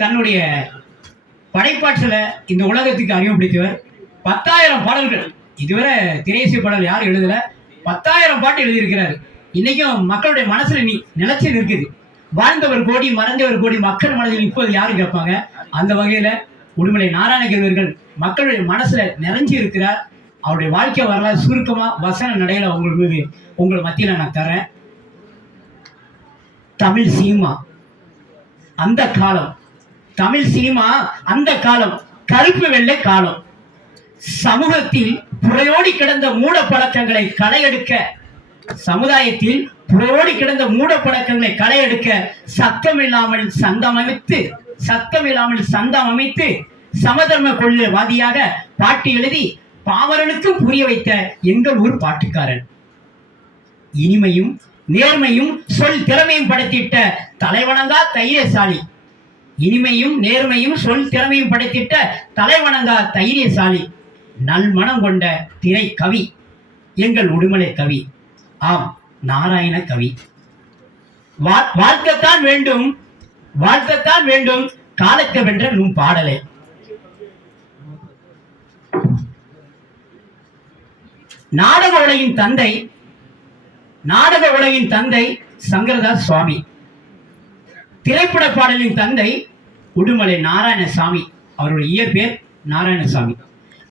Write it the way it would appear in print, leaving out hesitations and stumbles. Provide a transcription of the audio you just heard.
தன்னுடைய படைப்பாற்றலை இந்த உலகத்துக்கு அறிமுகப்படுத்தியவர். 10,000 பாடல்கள் இதுவரை திரையிசை பாடல் யாரும் எழுதல. 10,000 பாட்டு எழுதியிருக்கிறாரு. இன்னைக்கும் மக்களுடைய மனசுல நிலைச்சு நிற்குது. வாழ்ந்தவர் கோடி மறைந்தவர் கோடி மக்கள் மனதில் இப்போது யாரும் கேட்பாங்க. அந்த வகையில உடுமலை நாராயணகவி அவர்கள் மக்களுடைய மனசுல நிறைஞ்சு இருக்கிறார். அவருடைய வாழ்க்கை வரலாறு சுருக்கமா வசன நடையில உங்கள் மத்தியில நான் தரேன். தமிழ் சினிமா அந்த காலம், தமிழ் சினிமா அந்த காலம் கருப்பு வெள்ளை காலம். சமூகத்தில் புறையோடி கிடந்த மூட பழக்கங்களை களையெடுக்க, சமுதாயத்தில் புறையோடி கிடந்த மூட பழக்கங்களை களையெடுக்க சத்தமில்லாமல் சந்தம் அமைத்து சமதர்ம கொள்கைவாதியாக பாட்டு எழுதி பாமரனுக்கும் புரிய வைத்த எங்கள் ஊர் பாட்டுக்காரன். இனிமையும் நேர்மையும் சொல் திறமையும் படைத்திட்ட தலைவணங்கா தைரியசாலி. இனிமையும் நேர்மையும் சொல் திறமையும் படைத்திட்ட தலைவணங்கா தைரியசாலி. நல்மனம் கொண்ட திரை கவி எங்கள் உடுமலை கவி. ஆம், நாராயண கவி. வாழ்க்கத்தான் வேண்டும் காலத்தை வென்ற நும் பாடலே. நாடக உலகின் தந்தை சங்கரதாஸ் சுவாமி. திரைப்பட பாடலின் தந்தை உடுமலை நாராயணசாமி. அவருடைய இயற்பெயர் நாராயணசாமி.